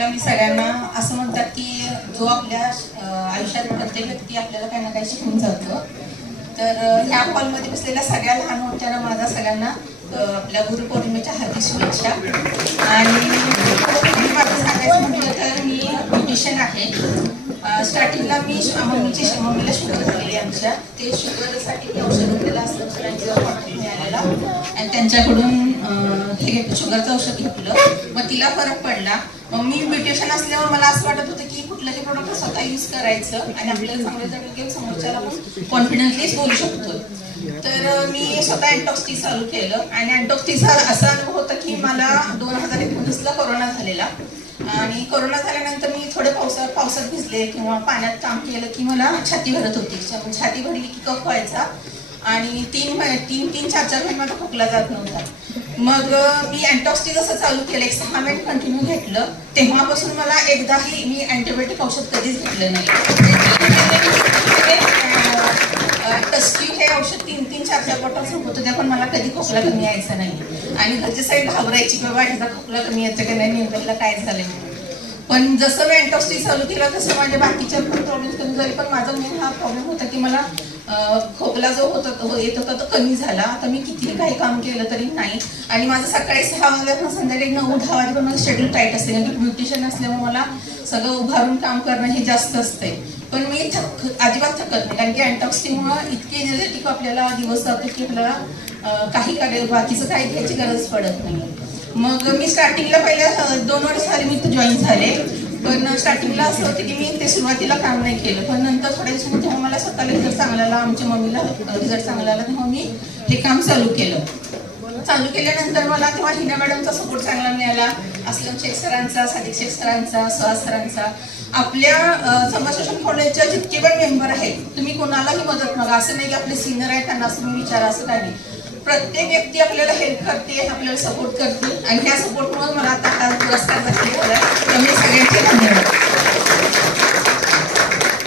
पहिला मी सगळ्यांना असं म्हणतात की जो आपल्या आयुष्यात प्रत्येक व्यक्ती आपल्याला काही ना काही शिकून जातो. तर ह्या हॉलमध्ये बसलेल्या सगळ्या लहान मोठ्यांना माझा सगळ्यांना आपल्या गुरुपौर्णिमेच्या हार्दिक शुभेच्छा. आणि माझं सांगायचं म्हटलं तर मी ब्युटिशियन आहे. स्टार्टिंगला मी मम्मीला शुगर झालेली आमच्या, ते शुगरसाठी मी औषध घेतलेलं असतं, दुसऱ्यांचा कॉन्टॅक्ट मिळालेला आणि त्यांच्याकडून हे शुगरचं औषध घेतलं. मग तिला फरक पडला. मग मी ब्युटिशियन असल्यावर मला असं वाटत होतं की कुठलंही प्रोडक्ट स्वतः यूज करायचं आणि आपल्याला चांगलं जमेल की समोरच्याला पण कॉन्फिडंटली बोलू शकतो. तर मी स्वतः अँटॉक्स टी चालू केलं आणि अँटॉक्स टीचा असा अनुभव होता की मला 2019ला कोरोना झालेला आणि कोरोना झाल्यानंतर मी थोडे पावसात भिजले किंवा पाण्यात काम केलं की मला छाती भरत होती. छाती भरली की कफ व्हायचा आणि तीन 4 महिने माझा खोकला जात नव्हता. मग मी अँटॉक्स टी जसं चालू केलं, 6 महिने कंटिन्यू घेतलं, तेव्हापासून मला एकदाही मी अँटीबायोटिक औषध कधीच घेतलं नाही. टस्क्यू हे औषध 3-4 बॉटल्स होत होत्या, पण मला कधी खोकला कमी यायचा नाही आणि घरचे साईड घाबरायची की बाबा ह्याचा खोकला कमी यायचा का नाही, नेमकं काय झालंय. पण जसं मी अँटॉक्स टी चालू केला तसं माझ्या बाकीच्या पण प्रॉब्लेम कमी झाले. पण माझा मेन हा प्रॉब्लेम होता की मला खोकला जो येत होता तो कमी झाला. आता मी कितीही काही काम केलं तरी नाही. आणि माझं सकाळी 6 वाजल्यापासून संध्याकाळी 9-10 वाजेपर्यंत माझं शेड्यूल टाईट असते, कारण की ब्युटिशियन असल्यामुळे मला सगळं उभारून काम करणं हे जास्त असते. पण मी अजिबात थकत नाही, कारण की अँटॉक्स टीमुळे इतके एनर्जेटिक आपल्याला दिवस जातो की आपल्याला काही बाकीचं काही घ्यायची गरज पडत नाही. मग मी स्टार्टिंगला पहिल्या 2 वर्ष झाले मी जॉईन झाले. पण स्टार्टिंगला असं होतं की मी ते सुरुवातीला काम नाही केलं, पण नंतर थोड्या दिवसांनी जेव्हा मला स्वतःला रिझल्ट चांगला आला, आमच्या मम्मीला रिझल्ट चांगला आला, तेव्हा मी हे काम चालू केलं. चालू केल्यानंतर मला तेव्हा हिना मॅडमचा सपोर्ट चांगला मिळाला, असलम शेख सरांचा, सादिक शेख सरांचा, सुहास सरांचा. आपल्या समाजशास्त्र कॉलेजच्या जितके पण मेंबर आहेत, तुम्ही कोणालाही मदत मागा, असं नाही की आपले सिनियर आहेत त्यांना असं मी विचारा, असं काही नाही. प्रत्येक व्यक्ती आपल्याला हेल्प करते, आपल्याला सपोर्ट करते आणि ह्या सपोर्टमुळे मला आता हा पुरस्कार दाखल झाला. त्यामुळे सगळ्यांचे धन्यवाद.